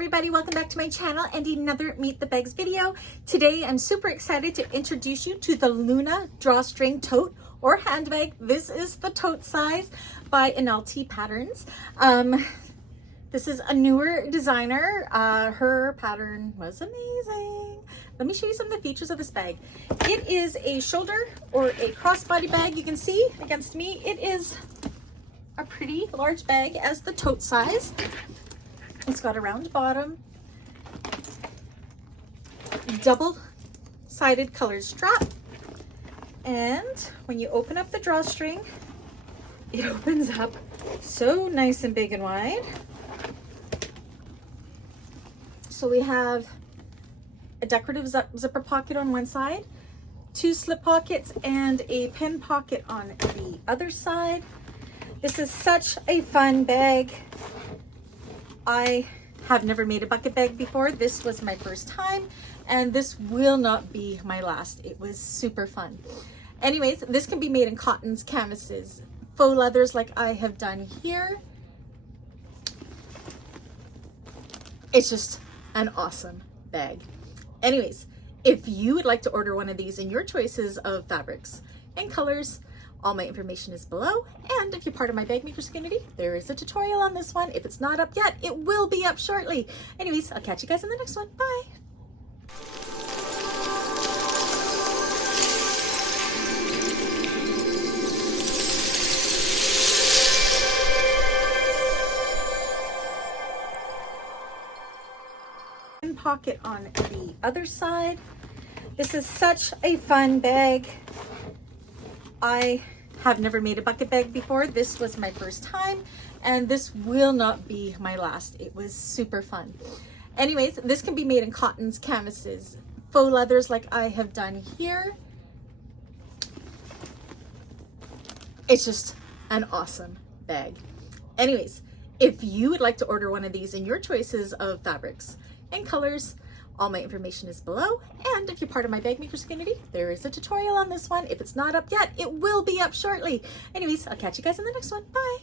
everybody, welcome back to my channel and another Meet the Bags video. Today I'm super excited to introduce you to the Luna Drawstring Tote or Handbag. This is the tote size by NLT Patterns. This is a newer designer. Her pattern was amazing. Let me show you some of the features of this bag. It is a shoulder or a crossbody bag. You can see against me, it is a pretty large bag as the tote size. It's got a round bottom, double-sided colored strap, and when you open up the drawstring, it opens up so nice and big and wide. So we have a decorative zipper pocket on one side, two slip pockets, and a pen pocket on the other side. This is such a fun bag. I have never made a bucket bag before. This was my first time, and this will not be my last. It was super fun. Anyways, this can be made in cottons, canvases, faux leathers like I have done here. It's just an awesome bag. Anyways, if you would like to order one of these in your choices of fabrics and colors, all my information is below, and if you're part of my bag makers community, there is a tutorial on this one. If it's not up yet, it will be up shortly. Anyways, I'll catch you guys in the next one. Bye. Pocket on the other side. This is such a fun bag. I have never made a bucket bag before. This was my first time, and this will not be my last. It was super fun. Anyways, this can be made in cottons, canvases, faux leathers like I have done here. It's just an awesome bag. Anyways, if you would like to order one of these in your choices of fabrics and colors, all my information is below, and if you're part of my bag makers community, there is a tutorial on this one. If it's not up yet, it will be up shortly. Anyways, I'll catch you guys in the next one. Bye.